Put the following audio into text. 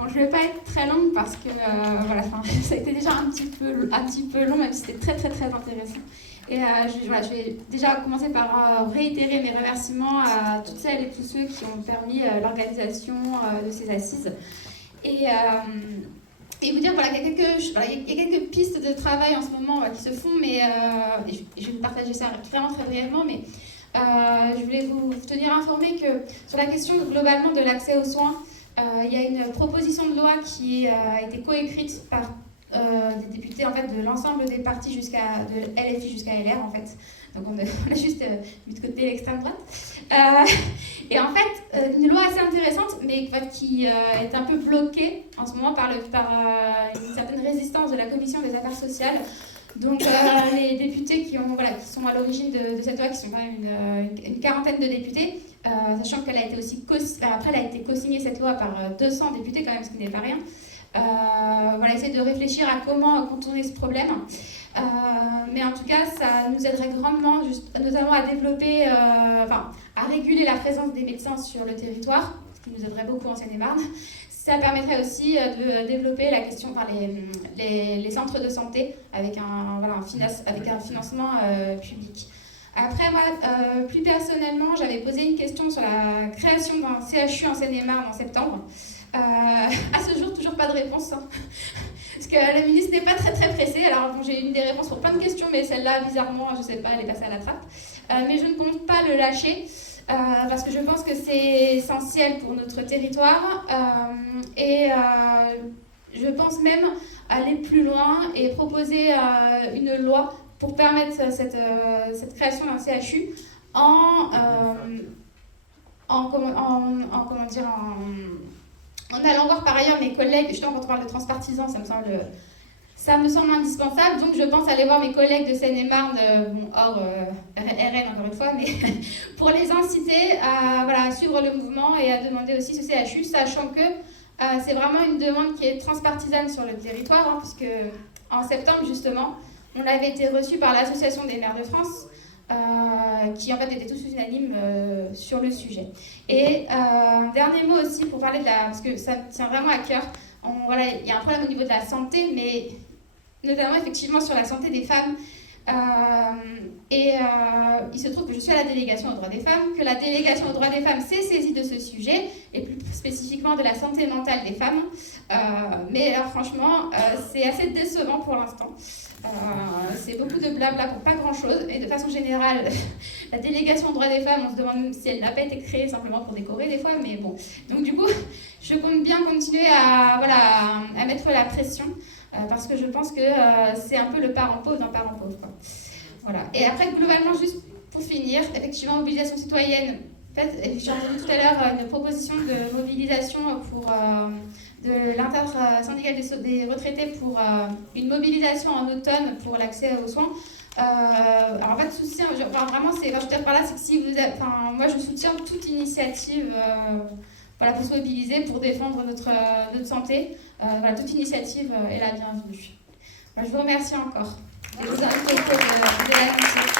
Bon, je ne vais pas être très longue parce que voilà, ça a été déjà un petit peu long, même si c'était très intéressant. Et je vais déjà commencer par réitérer mes remerciements à toutes celles et tous ceux qui ont permis l'organisation de ces assises. Et vous dire, voilà, il y a quelques pistes de travail en ce moment qui se font, mais je vais vous partager ça vraiment très brièvement, mais je voulais vous tenir informé que sur la question globalement de l'accès aux soins, il y a une proposition de loi qui a été coécrite par des députés en fait, de l'ensemble des partis de LFI jusqu'à LR en fait. Donc on a juste mis de côté l'extrême droite. Et en fait, une loi assez intéressante, mais qui est un peu bloquée en ce moment par une certaine résistance de la Commission des affaires sociales. Donc les députés qui sont à l'origine de cette loi, qui sont quand même une quarantaine de députés, sachant qu'elle a été aussi après elle a été co-signée cette loi par 200 députés quand même, ce qui n'est pas rien. Essayer de réfléchir à comment contourner ce problème. Mais en tout cas, ça nous aiderait grandement, notamment à développer, à réguler la présence des médecins sur le territoire, ce qui nous aiderait beaucoup en Seine-et-Marne. Ça permettrait aussi de développer la question par les centres de santé avec un financement public. Après, moi, plus personnellement, j'avais posé une question sur la création d'un CHU en Seine-et-Marne en septembre. À ce jour, toujours pas de réponse. Parce que la ministre n'est pas très pressée. Alors, bon, j'ai eu des réponses pour plein de questions, mais celle-là, bizarrement, je sais pas, elle est passée à la trappe. Mais je ne compte pas le lâcher. Parce que je pense que c'est essentiel pour notre territoire je pense même aller plus loin et proposer une loi pour permettre cette création d'un CHU en allant voir par ailleurs mes collègues. Justement, quand on parle de transpartisan, ça me semble indispensable, donc je pense aller voir mes collègues de Seine-et-Marne, hors RN encore une fois, mais pour les inciter à suivre le mouvement et à demander aussi ce CHU, sachant que c'est vraiment une demande qui est transpartisane sur le territoire, puisque en septembre justement, on avait été reçu par l'Association des maires de France, qui en fait étaient tous unanimes sur le sujet. Et un dernier mot aussi pour parler parce que ça me tient vraiment à cœur. Il y a un problème au niveau de la santé, mais notamment effectivement sur la santé des femmes. Il se trouve que je suis à la délégation aux droits des femmes, que la délégation aux droits des femmes s'est saisie de ce sujet, et plus spécifiquement de la santé mentale des femmes. Mais franchement, c'est assez décevant pour l'instant. C'est beaucoup de blabla pour pas grand-chose. Et de façon générale, la délégation aux droits des femmes, on se demande même si elle n'a pas été créée simplement pour décorer des fois, mais bon. Donc du coup, je compte bien continuer à mettre la pression. Parce que je pense que c'est un peu le parent pauvre d'un parent pauvre, quoi. Voilà. Et après, globalement, juste pour finir, effectivement, mobilisation citoyenne. En fait, j'ai entendu tout à l'heure une proposition de mobilisation de l'intersyndicale des retraités pour une mobilisation en automne pour l'accès aux soins. Alors, pas de soutien, vraiment, je veux dire par là, c'est que si vous êtes, moi, je soutiens toute initiative pour se mobiliser, pour défendre notre santé. Toute initiative est la bienvenue. Je vous remercie encore. Je vous invite au cours de la discussion.